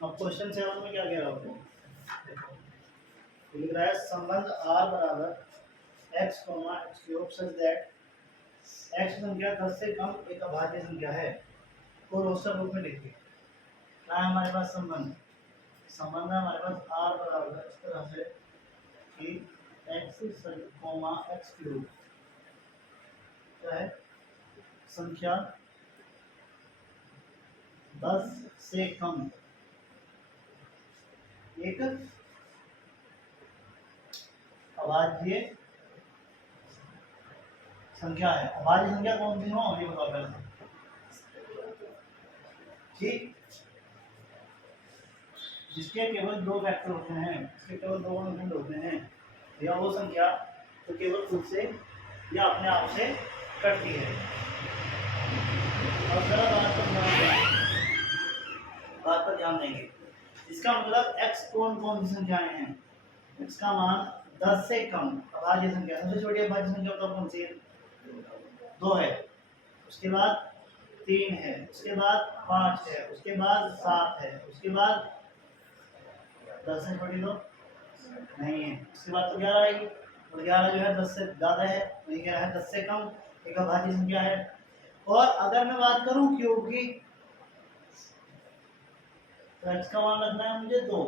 अब क्वेश्चन 7 में क्या कह रहा हूँ, लिख रहा है संबंध r बराबर x x cube such that x संख्या 10 से कम एक अभाज्य संख्या है को रोस्टर रूप में लिखिए। क्या है हमारे पास संबंध है हमारे पास r बराबर इस तरह से कि एक्स क्यूब क्या है, संख्या 10 से कम एक अभाज्य संख्या है। अभाज्य संख्या कौन सी हो ये बताओ पहले। ठीक, जिसके केवल दो फैक्टर होते हैं, जिसके केवल दो अंक होते हैं, या वो संख्या तो केवल खुद से या अपने आप से कटती है। और जरा बात पर ध्यान देंगे। इसका मतलब x कौन कौन सी संख्याएं हैं, x का मान 10 से कम अभाज्य संख्या, सबसे छोटी अभाज्य संख्या बताओ कौन सी है, 2 है, उसके बाद 3 है, उसके बाद 5 है, उसके बाद 7 है, उसके बाद 10 से छोटी तो नहीं है, उसके बाद तो 11 आएगी, और 11 जो है 10 से ज़्यादा है, नहीं कह रहा है 10 से कम एक अभाज्य संख्या है। और अगर मैं बात करूं क्यूब की, तो x का मान लगना है मुझे 2,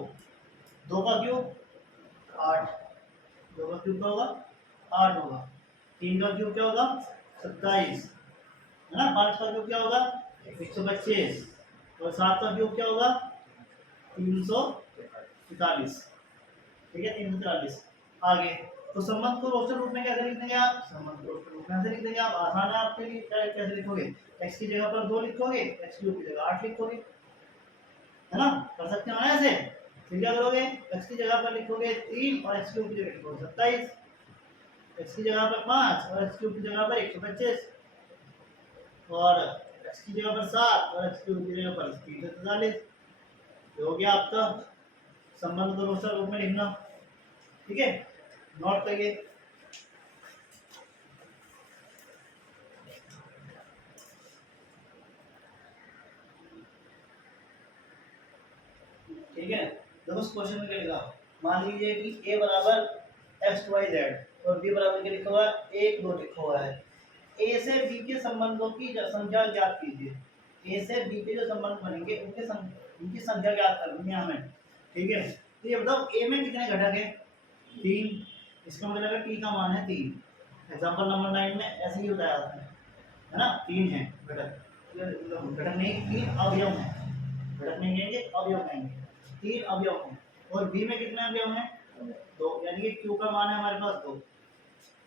2 का क्यूब 8, 2 का क्यूब क्या होगा 8 होगा, 3 का क्यूब क्या होगा 27 है ना, 5 का क्यूब क्या होगा 125, और 7 का क्यूब क्या होगा 343। ठीक है 343। आगे तो संबंध को रोस्टर रूप में कैसे लिख देंगे आप, संबंध को रोस्टर रूप में ऐसे लिख देंगे आप, आसान है आपके लिए। कैसे लिखोगे, x की जगह पर 2 लिखोगे, x क्यूब की जगह 8 लिखोगे, है ना, कर सकते हो ना ऐसे। फिर क्या करोगे, x की जगह पर लिखोगे 3 और x क्यूब की जगह लिखोगे 27, x की जगह पर 5 और x क्यूब की जगह पर 125, और x की जगह पर 7 और x क्यूब की जगह पर 343। हो गया आपका संबंध को रोस्टर रूप में लिखना। ठीक है, नोट करिए। ठीक है, देखो उस क्वेश्चन में क्या लिखा, मान लीजिए कि a बराबर एक्स वाई जेड और b बराबर क्या लिखा हुआ है 1 2 लिखा हुआ है। a से b के संबंधों की संख्या ज्ञात कीजिए। a से b के जो संबंध बनेंगे उनकी संख्या ज्ञात करनी है हमें। ठीक है, तो ये बताओ a में कितने घटक है 3, इसका मतलब है t का मान है 3। एग्जांपल नंबर 9 में ऐसे ही बताया था, है ना, 3 है घटक, घटक नहीं 3 अवयव है, घटक नहीं कहेंगे अवयव कहेंगे, 3 अवयव हैं। और b में कितने अवयव हैं 2, यानी कि q का मान है हमारे पास 2।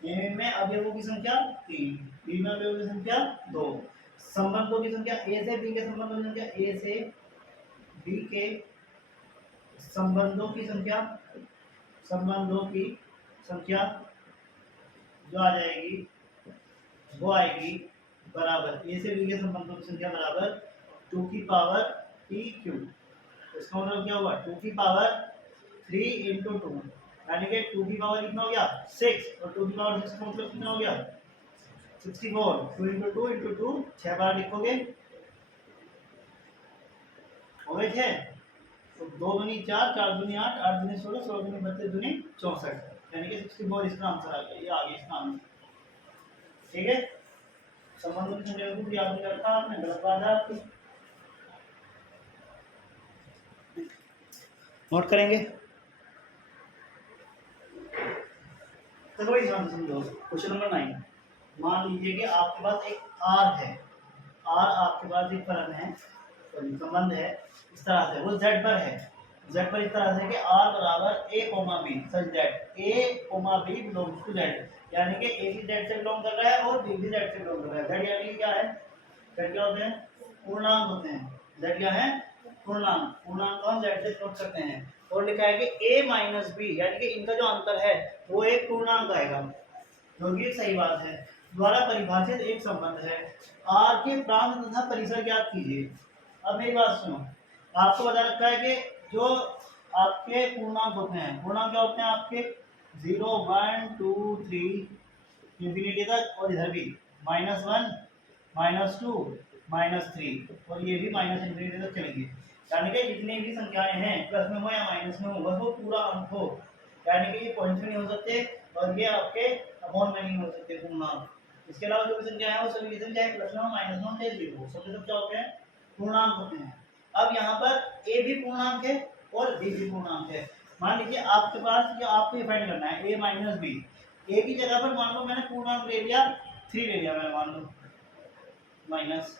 a में अवयवों की संख्या 3, b में अवयवों की संख्या 2, संबंधों की संख्या a से b के संबंधों की संख्या, a से b के संबंधों की संख्या जो आ जाएगी वो आएगी बराबर a से b के संबंधों की संख्या बराबर 2 की पावर p क्यूब। इसका मतलब क्या हुआ 2 की पावर 3 इंटू 2, यानी कि 2 की पावर कितना हो गया 6, और 2 की पावर 6 का मतलब कितना हो गया 64। 2 इंटू 2 इंटू 2 6 बार लिखोगे, हो गए 6, तो 2 दूनी 4, 4 दूनी 8, 8 दूनी 16, 16 दूनी 32, दूनी 64, यानी कि 64 इसका आंसर आ गया। ये आ गया इसका आंसर। ठीक है, संबंधों की संख्या को याद नहीं रखा आपने, गलत बात है आपकी, नोट करेंगे। चलो भाई ध्यान से समझो क्वेश्चन नंबर 9। मान लीजिए कि आपके पास एक r है, r आपके पास एक फलन है, संबंध है इस तरह से, वो z पर है, z पर इस तरह से कि r बराबर a b such that a b belongs to z, यानी कि a भी z से बिलोंग कर रहा है और b भी z से बिलोंग कर रहा है। z यानी कि क्या है, z क्या होते हैं पूर्णांक होते हैं, z क्या है पूर्णांक, पूर्णांक को हम z से नोट करते हैं। और लिखा है कि a माइनस b, यानी कि इनका जो अंतर है वो एक पूर्णांक आएगा, जो कि एक सही बात है। द्वारा परिभाषित एक संबंध है, r के प्रांत तथा परिसर ज्ञात कीजिए। अब मेरी बात सुनो, आपको बता रखा है कि जो आपके पूर्णांक होते हैं, पूर्णांक क्या होते हैं आपके 0 1 2 3 इंफिनिटी तक, और इधर भी -1 -2 -3, और ये भी माइनस इंफिनिटी तक चलेंगे। यानी कि जितनी भी संख्याएं हैं प्लस में हो या माइनस में हो बस वो पूरा अंक हो, यानी कि ये पॉइंट्स में नहीं हो सकते और ये आपके अपॉन में नहीं हो सकते पूर्णांक। इसके अलावा जो भी संख्या है वो सभी किसी चाहे प्लस में हो माइनस में हो चाहे जीरो हो, सब सब क्या होते हैं पूर्णांक होते हैं। अब यहाँ पर ए भी पूर्णांक है और बी भी पूर्णांक है। मान लीजिए आपके पास जो आपको ये फाइंड करना है ए माइनस बी, ए की जगह पर मान लो मैंने पूर्णांक ले लिया 3 ले लिया मैंने मान लो माइनस,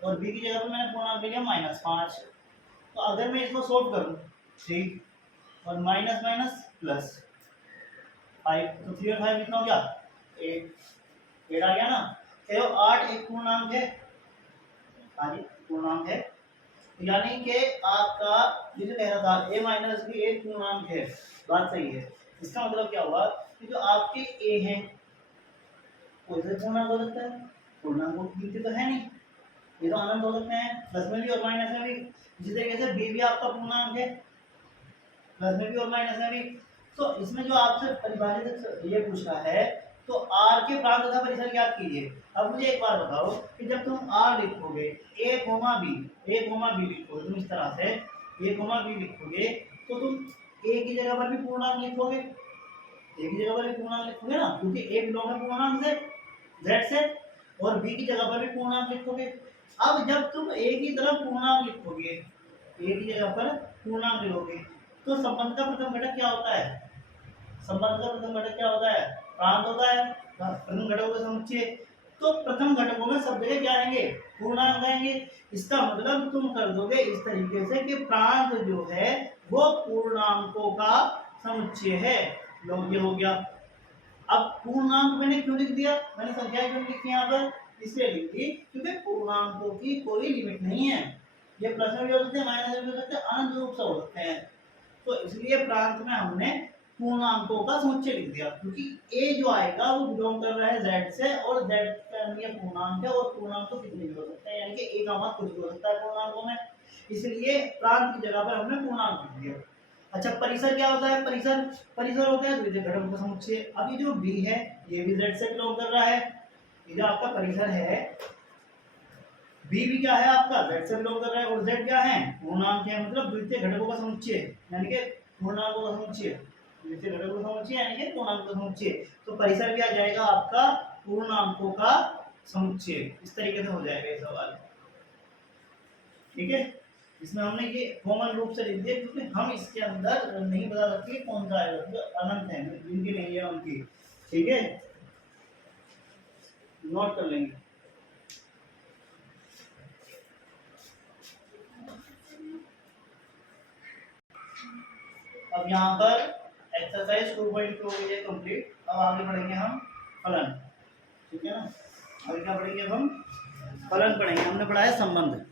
और बी की जगह पर मैंने पूर्णांक ले लिया -5। तो अगर मैं इसको सॉल्व करूं 3 और माइनस माइनस प्लस 5, तो 3 और 5 कितना हो गया 8 आ गया ना। तो 8 एक पूर्णांक है, हाँ जी पूर्णांक है, यानी कि आपका ये जो कह रहा था ए माइनस बी एक पूर्णांक है, बात सही है। इसका मतलब क्या हुआ कि जो आपके ए हैं कोई से पूर्णांक हो सकता है, पूर्णांक को गिनती तो है नहीं, ये तो अनंत हो सकते हैं प्लस में भी और माइनस में भी। इसी तरीके से बी भी आपका पूर्णांक है प्लस में भी और माइनस में भी। तो इसमें जो आपसे परिभाषित ये पूछ रहा है तो आर के प्रांत तथा परिसर ज्ञात कीजिए। अब मुझे एक बार बताओ कि जब तुम आर लिखोगे ए कोमा बी लिखोगे तुम इस तरह से ए कोमा बी लिखोगे तो तुम ए की जगह पर भी पूर्णांक लिखोगे, ए की जगह पर भी पूर्णांक लिखोगे ना, क्योंकि ए बिलोंग है पूर्णांक से जेड से, और बी की जगह पर भी पूर्णांक लिखोगे। अब जब तुम ए की तरफ पूर्णांक लिखोगे, ए की जगह पर पूर्णांक लिखोगे तो संबंध का प्रथम घटक क्या होता है, संबंध का प्रथम घटक क्या होता है प्रांत होता है, प्रथम घटकों का समुच्चय। तो प्रथम घटकों में सब जगह क्या आएंगे पूर्णांक आएंगे। इसका मतलब तुम कर दोगे इस तरीके से कि प्रांत जो है वो पूर्णांकों का समुच्चय है। लो ये हो गया। अब पूर्णांक मैंने क्यों लिख दिया, मैंने संख्या क्यों लिखी यहाँ पर, इसलिए लिख दी क्योंकि पूर्णांकों की कोई लिमिट नहीं है, ये प्लस में भी हो सकते हैं माइनस में भी हो सकते हैं अनंत रूप से हो सकते हैं। तो इसलिए प्रांत में हमने पूर्णांकों का समुच्चय लिख दिया, क्योंकि ए जो आएगा वो बिलोंग कर रहा है जेड से और जेड का ये पूर्णांक है और पूर्णांक तो कितने भी हो सकते हैं, यानी कि ए का मान कुछ भी हो सकता है पूर्णांकों में, इसलिए प्रांत की जगह पर हमने पूर्णांक लिख दिया। अच्छा परिसर क्या होता है, परिसर होता है द्वितीय घटकों का समुच्चय। अब ये जो बी है ये भी जेड से बिलोंग कर रहा है, ये जो आपका परिसर है बी भी क्या है आपका जेड से बिलोंग कर रहा है और जेड क्या है पूर्णांक है, मतलब द्वितीय घटकों का समुच्चय यानी कि पूर्णांकों का समुच्चय, द्वितीय घटकों का समुच्चय यानी कि पूर्णांकों का समुच्चय। तो परिसर भी आ जाएगा आपका पूर्णांकों का समुच्चय। इस तरीके से हो जाएगा ये सवाल, ठीक है। इसमें हमने ये कॉमन रूप से लिख दिया क्योंकि हम इसके अंदर नहीं बता सकते कौन सा आएगा, तो अनंत है जिनकी नहीं है उनकी, ठीक है नोट कर लेंगे। अब यहाँ पर एक्सरसाइज 2.2 हो गई है कंप्लीट। अब आगे बढ़ेंगे हम फलन, ठीक है ना। आगे क्या पढ़ेंगे अब हम फलन पढ़ेंगे। हमने पढ़ा है संबंध।